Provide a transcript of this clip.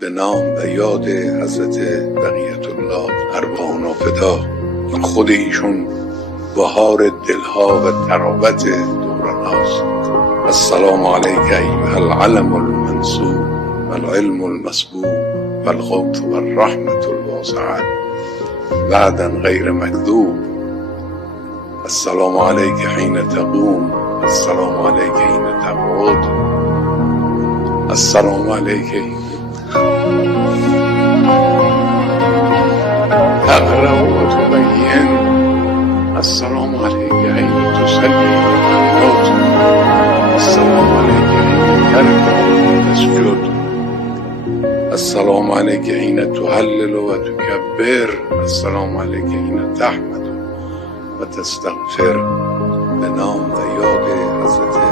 به نام و یاد حضرت بقیت الله ارواحنا فدا. خود ایشون بهار دلها و تراوت دوران هاست. السلام علیک ایها العلم المنصوب و العلم المسبوب و الغوث و الرحمة الواسعة وعدا غیر مکذوب. السلام علیک حین تقوم، السلام علیک حین تقعد، السلام علیک تقرأ و تبین، السلام علیک حین تصلی و السلام علیک حین ترکع و تسجد، السلام علیک حین تهلل و تکبر، السلام علیک حین تحمد و تستغفر. به نام و یاد حضرت